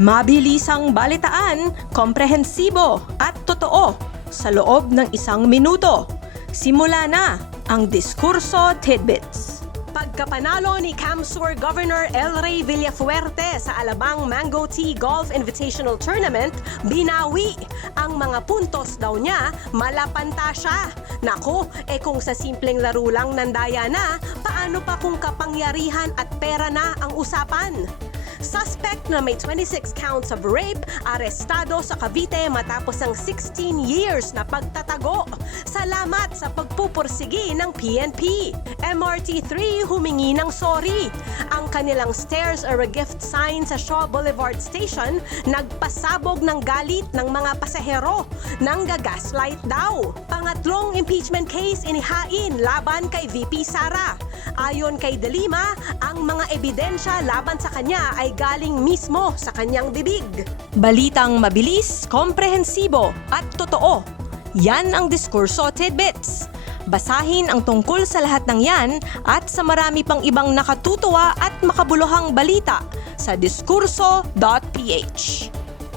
Mabilisang balitaan, komprehensibo at totoo sa loob ng 1 minuto. Simula na ang Diskurso Tidbits. Pagkapanalo ni CAMSUR Governor El Rey Villafuerte sa Alabang Mango Tea Golf Invitational Tournament, binawi. Ang mga puntos daw niya, malapanta siya. Naku, kung sa simpleng laro lang nandaya na, paano pa kung kapangyarihan at pera na ang usapan? Suspect na may 26 counts of rape, arestado sa Cavite matapos ang 16 years na pagtatago. Salamat sa pagpupursigi ng PNP. MRT3 humingi ng sorry. Ang kanilang stairs are a gift sign sa Shaw Boulevard Station, nagpasabog ng galit ng mga pasahero. Nanggagaslight daw. Pangatlong impeachment case inihain laban kay VP Sara. Ayon kay De Lima, ang mga ebidensya laban sa kanya ay galing mismo sa kanyang bibig. Balitang mabilis, komprehensibo at totoo. Yan ang Diskurso Tidbits. Basahin ang tungkol sa lahat ng yan at sa marami pang ibang nakatutuwa at makabuluhang balita sa diskurso.ph.